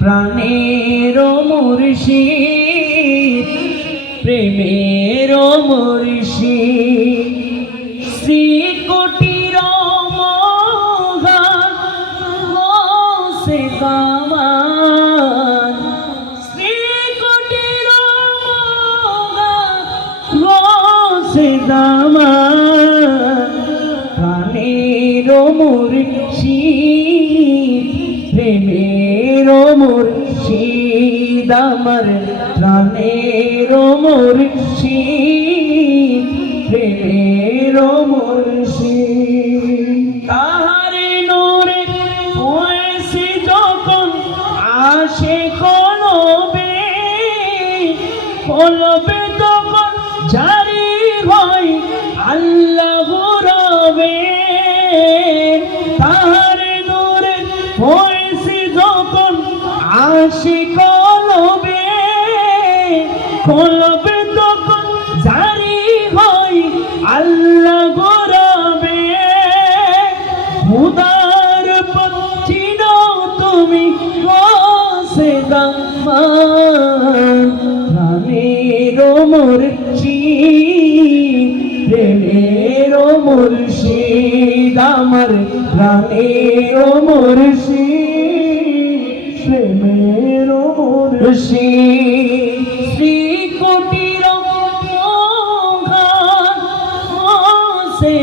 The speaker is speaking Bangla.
প্রাণের মুর্শিদ প্রেমের মুর্শিদ শ্রী কোটির মহান গৌসে জামান শ্রী কোটির মহান গৌসে জামান প্রাণের মুর্শিদ প্রেমের মুর্শিদ আমার প্রাণের মুর্শিদ প্রেমের মুর্শিদ তাহার নূরে হয়েছে যখন আসে কলবে কলবে তখন জারি হয় আল্লাহ রবে তাহার নূরে হয়েছে যখন আসে কলবে কলবে তখন জারি হয় আল্লাহ রবে খুদার পক্ষী নাও তুমি গৌসে জামান প্রাণের মুর্শিদ প্রেমের মুর্শিদ আমার প্রাণের মুর্শিদ প্রেমের মুর্শিদ শ্রী কোটির মহান গৌসে